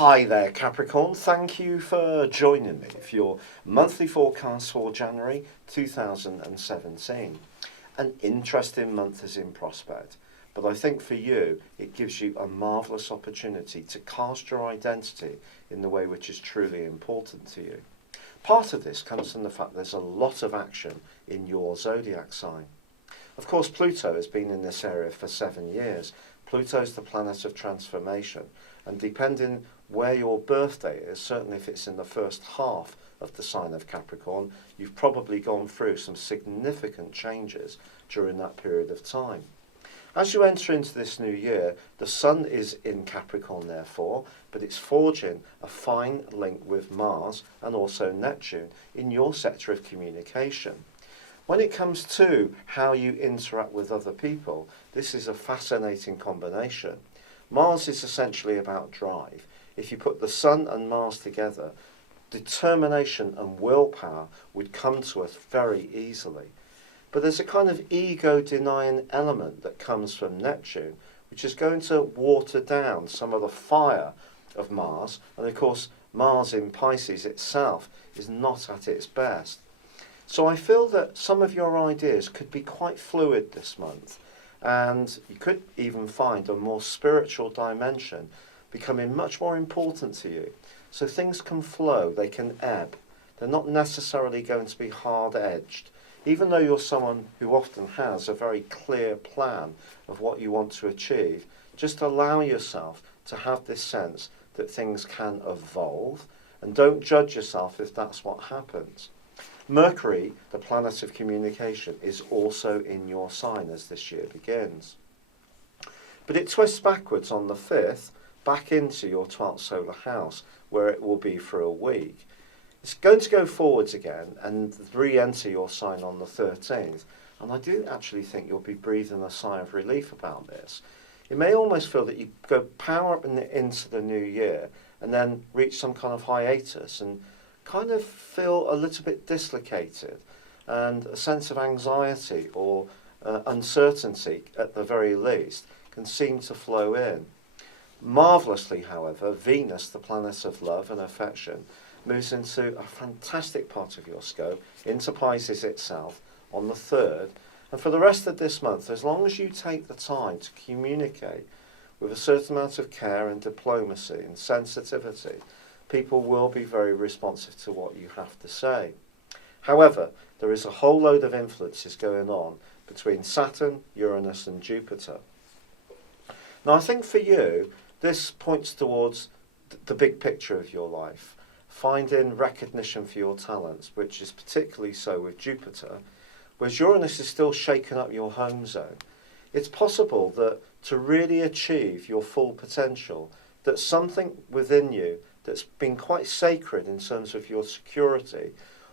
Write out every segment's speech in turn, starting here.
Hi there, Capricorn. Thank you for joining me for your monthly forecast for January 2017. An interesting month is in prospect, but I think for you it gives you a marvellous opportunity to cast your identity in the way which is truly important to you. Part of this comes from the fact there's a lot of action in your zodiac sign. Of course, Pluto has been in this area for 7 years. Pluto is the planet of transformation, and depending where your birthday is, certainly if it's in the first half of the sign of Capricorn, you've probably gone through some significant changes during that period of time. As you enter into this new year, the Sun is in Capricorn therefore, but it's forging a fine link with Mars and also Neptune in your sector of communication. When it comes to how you interact with other people, this is a fascinating combination. Mars is essentially about drive. If you put the Sun and Mars together, determination and willpower would come to us very easily. But there's a kind of ego-denying element that comes from Neptune, which is going to water down some of the fire of Mars. And of course, Mars in Pisces itself is not at its best. So I feel that some of your ideas could be quite fluid this month, and you could even find a more spiritual dimension becoming much more important to you. So things can flow, they can ebb. They're not necessarily going to be hard-edged. Even though you're someone who often has a very clear plan of what you want to achieve, just allow yourself to have this sense that things can evolve, and don't judge yourself if that's what happens. Mercury, the planet of communication, is also in your sign as this year begins. But it twists backwards on the 5th, back into your 12th solar house, where it will be for a week. It's going to go forwards again and re-enter your sign on the 13th. And I do actually think you'll be breathing a sigh of relief about this. It may almost feel that you go power up into the new year and then reach some kind of hiatus and kind of feel a little bit dislocated, and a sense of anxiety or uncertainty at the very least can seem to flow in. Marvellously, however, Venus, the planet of love and affection, moves into a fantastic part of your scope, into Pisces itself, on the 3rd. And for the rest of this month, as long as you take the time to communicate with a certain amount of care and diplomacy and sensitivity, people will be very responsive to what you have to say. However, there is a whole load of influences going on between Saturn, Uranus and Jupiter. Now I think for you, this points towards the big picture of your life, finding recognition for your talents, which is particularly so with Jupiter, whereas Uranus is still shaking up your home zone. It's possible that to really achieve your full potential, that something within you that's been quite sacred in terms of your security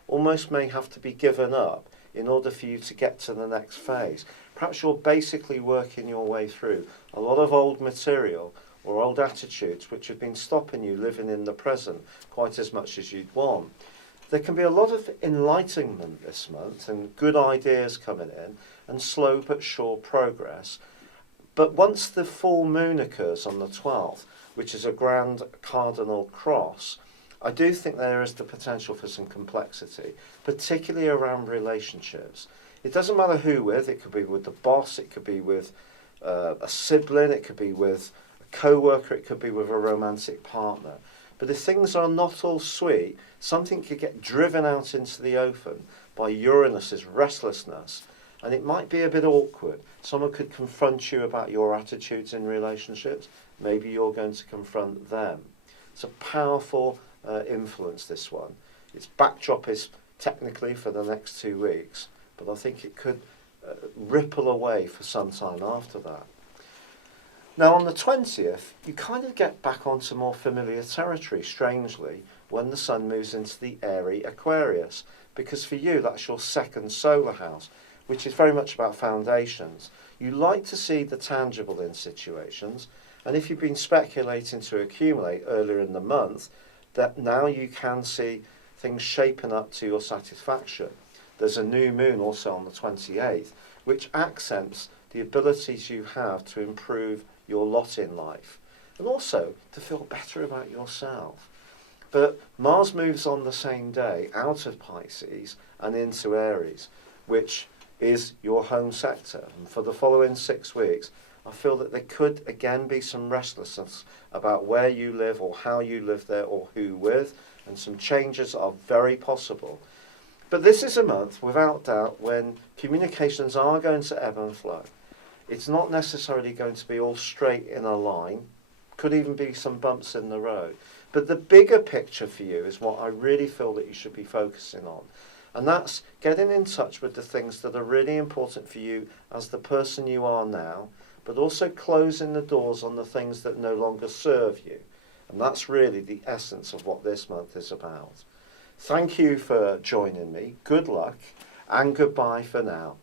almost may have to be given up in order for you to get to the next phase. Perhaps you're basically working your way through a lot of old material or old attitudes which have been stopping you living in the present quite as much as you'd want. There can be a lot of enlightenment this month and good ideas coming in and slow but sure progress. But once the full moon occurs on the 12th, which is a grand cardinal cross, I do think there is the potential for some complexity, particularly around relationships. It doesn't matter who with, it could be with the boss, it could be with a sibling, it could be with a co-worker, it could be with a romantic partner. But if things are not all sweet, something could get driven out into the open by Uranus's restlessness, and it might be a bit awkward. Someone could confront you about your attitudes in relationships. Maybe you're going to confront them. It's a powerful influence, this one. Its backdrop is technically for the next 2 weeks, but I think it could ripple away for some time after that. Now on the 20th, you kind of get back onto more familiar territory, strangely, when the Sun moves into the airy Aquarius, because for you that's your 2nd solar house, which is very much about foundations. You like to see the tangible in situations, and if you've been speculating to accumulate earlier in the month, that now you can see things shaping up to your satisfaction. There's a new moon also on the 28th, which accents the abilities you have to improve your lot in life. and also to feel better about yourself. But Mars moves on the same day out of Pisces and into Aries, which is your home sector. And for the following 6 weeks, I feel that there could again be some restlessness about where you live or how you live there or who with, and some changes are very possible. But this is a month, without doubt, when communications are going to ebb and flow. It's not necessarily going to be all straight in a line. Could even be some bumps in the road. But the bigger picture for you is what I really feel that you should be focusing on. And that's getting in touch with the things that are really important for you as the person you are now, but also closing the doors on the things that no longer serve you. And that's really the essence of what this month is about. Thank you for joining me. Good luck and goodbye for now.